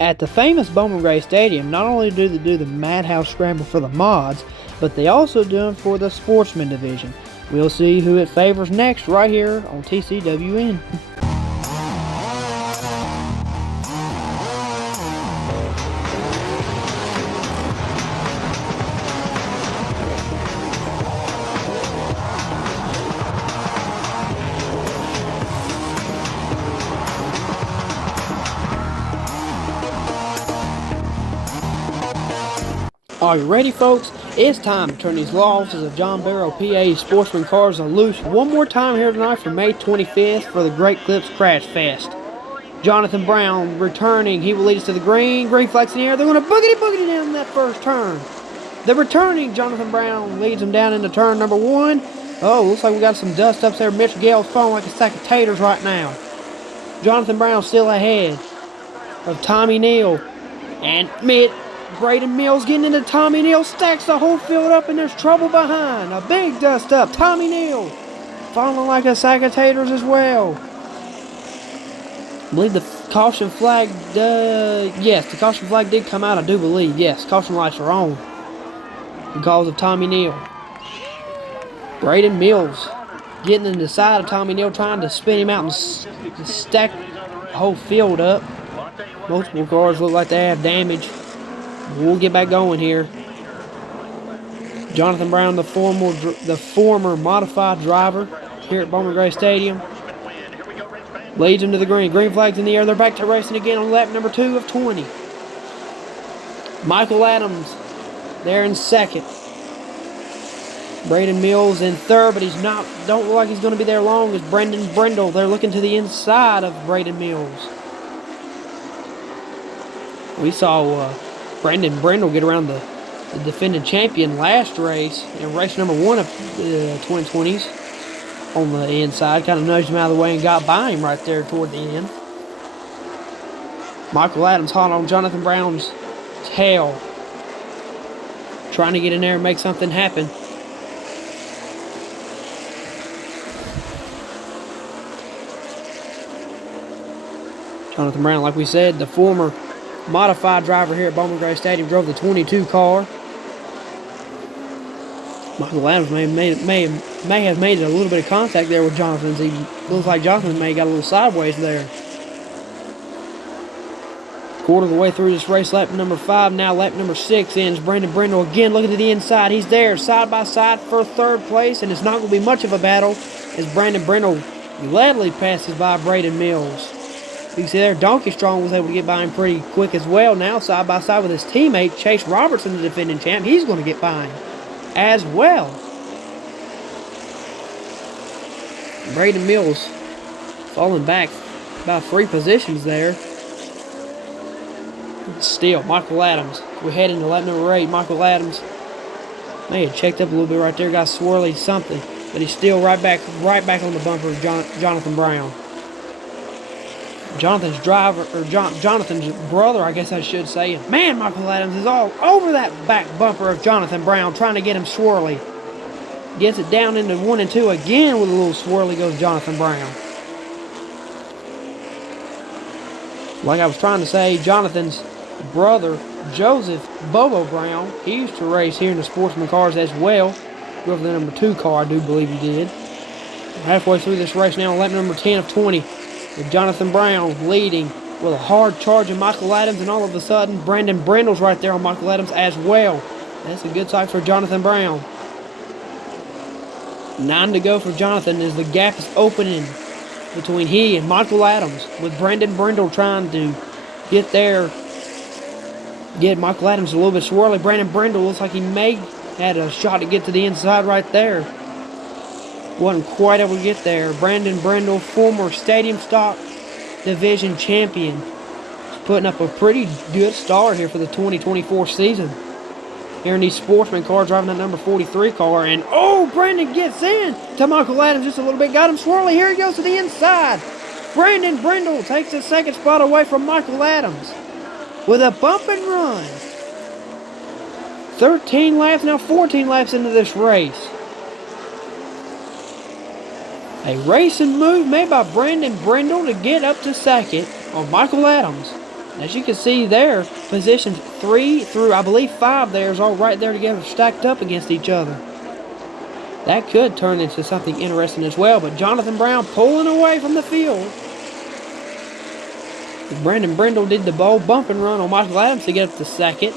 At the famous Bowman Gray Stadium, not only do they do the Madhouse Scramble for the mods, but they also do it for the Sportsman division. We'll see who it favors next right here on TCWN. Are you ready, folks? It's time to turn these law offices of John Barrow, PA Sportsman cars loose one more time here tonight for May 25th for the Great Clips Crash Fest. Jonathan Brown returning. He will lead us to the green. Green flags in the air. They're going to boogity down that first turn. The returning Jonathan Brown leads them down into turn number one. Oh, looks like we got some dust up there. Mitch Gale's falling like a sack of taters right now. Jonathan Brown still ahead of Tommy Neal and Braden Mills getting into Tommy Neal, stacks the whole field up, and there's trouble behind. A big dust up. Tommy Neal falling like a sack of taters as well. I believe the caution flag, yes, the caution flag did come out, I do believe. Yes, caution lights are on because of Tommy Neal. Braden Mills getting in the side of Tommy Neal, trying to spin him out and stack the whole field up. Multiple cars look like they have damage. We'll get back going here. Jonathan Brown, the former modified driver here at Bowman Gray Stadium, leads him to the green. Green flags in the air. They're back to racing again on lap number 2 of 20. Michael Adams there in second. Braden Mills in third, but don't look like he's going to be there long as Brendan Brindle. They're looking to the inside of Braden Mills. We saw Brendan Brindle get around the defending champion last race in race number 1 of the 2020s on the inside. Kind of nudged him out of the way and got by him right there toward the end. Michael Adams hot on Jonathan Brown's tail, trying to get in there and make something happen. Jonathan Brown, like we said, the former modified driver here at Bowman Gray Stadium, drove the 22 car. Michael Adams may have made a little bit of contact there with Jonathan. He looks like Jonathan may have got a little sideways there. Quarter of the way through this race, lap number 5. Now lap number 6 ends. Brendan Brindle again looking to the inside. He's there side by side for third place, and it's not going to be much of a battle as Brandon Brindle gladly passes by Braden Mills. You can see there, Donkey Strong was able to get by him pretty quick as well. Now, side by side with his teammate, Chase Robertson, the defending champ. He's going to get by him as well. Braden Mills falling back about 3 positions there. Still, Michael Adams. We head into lap number 8. Michael Adams may have checked up a little bit right there, got swirly something, but he's still right back on the bumper of Jonathan Brown. Jonathan's brother, I guess I should say. Man, Michael Adams is all over that back bumper of Jonathan Brown, trying to get him swirly. Gets it down into 1 and 2 again with a little swirly goes Jonathan Brown. Like I was trying to say, Jonathan's brother, Joseph Bobo Brown, he used to race here in the Sportsman cars as well. Drove the number 2 car, I do believe he did. Halfway through this race now, lap number 10 of 20. With Jonathan Brown leading with a hard charge of Michael Adams, and all of a sudden, Brandon Brindle's right there on Michael Adams as well. That's a good sight for Jonathan Brown. 9 to go for Jonathan as the gap is opening between he and Michael Adams, with Brandon Brindle trying to get Michael Adams a little bit swirly. Brandon Brindle looks like he may had a shot to get to the inside right there. Wasn't quite able to get there. Brandon Brindle, former Stadium Stock Division champion, is putting up a pretty good start here for the 2024 season. Here in these Sportsman cars, driving that number 43 car, and Brandon gets in to Michael Adams just a little bit. Got him swirly. Here he goes to the inside. Brandon Brindle takes the second spot away from Michael Adams with a bump and run. 13 laps, now 14 laps into this race. A racing move made by Brandon Brindle to get up to second on Michael Adams. As you can see there, positions 3 through, I believe, 5 there is all right there together, stacked up against each other. That could turn into something interesting as well, but Jonathan Brown pulling away from the field. Brandon Brindle did the bowl bump and run on Michael Adams to get up to second.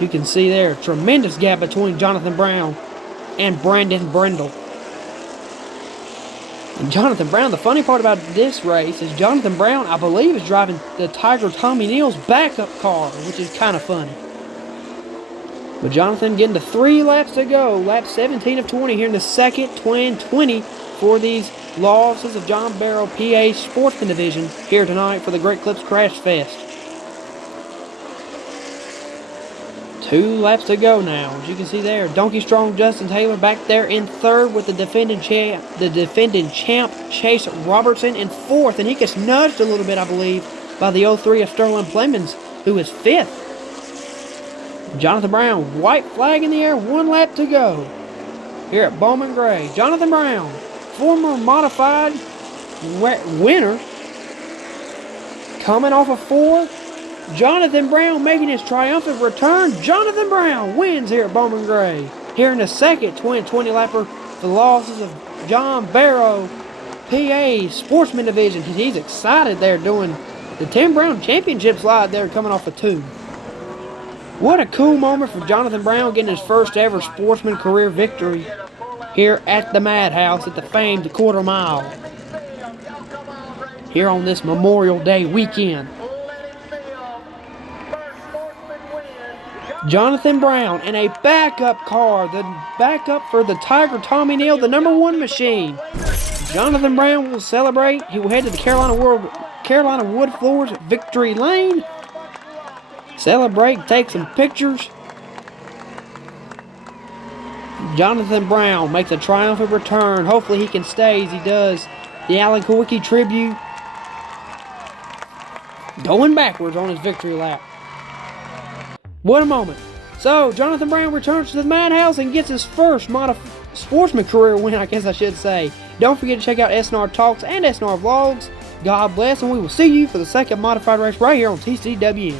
You can see there, tremendous gap between Jonathan Brown and Brandon Brindle. And Jonathan Brown, the funny part about this race is Jonathan Brown, I believe, is driving the Tiger Tommy Neal's backup car, which is kind of funny. But Jonathan getting to 3 laps to go. Lap 17 of 20 here in the second twin 20 for these losses of John Barrow PA Sportsman Division here tonight for the Great Clips Crash Fest. 2 laps to go now. As you can see there, Donkey Strong Justin Taylor back there in third with the defending champ Chase Robertson in fourth, and he gets nudged a little bit, I believe, by the 03 of Sterling Plemons, who is fifth. Jonathan Brown, white flag in the air, 1 lap to go here at Bowman Gray. Jonathan Brown, former modified winner, coming off of 4. Jonathan Brown making his triumphant return. Jonathan Brown wins here at Bowman Gray. Here in the second twin 20 lapper for the losses of John Barrow, PA Sportsman Division. He's excited there doing the Tim Brown Championship slide there coming off of 2. What a cool moment for Jonathan Brown getting his first ever sportsman career victory here at the Madhouse at the famed quarter mile here on this Memorial Day weekend. Jonathan Brown in a backup car, the backup for the Tiger Tommy Neal, the #1 machine. Jonathan Brown will celebrate. He will head to the Carolina Wood Floors Victory Lane. Celebrate, take some pictures. Jonathan Brown makes a triumphant return. Hopefully he can stay as he does the Alan Kowicki tribute. Going backwards on his victory lap. What a moment. So, Jonathan Brown returns to the Madhouse and gets his first sportsman career win, I guess I should say. Don't forget to check out SNR Talks and SNR Vlogs. God bless, and we will see you for the second modified race right here on TCWN.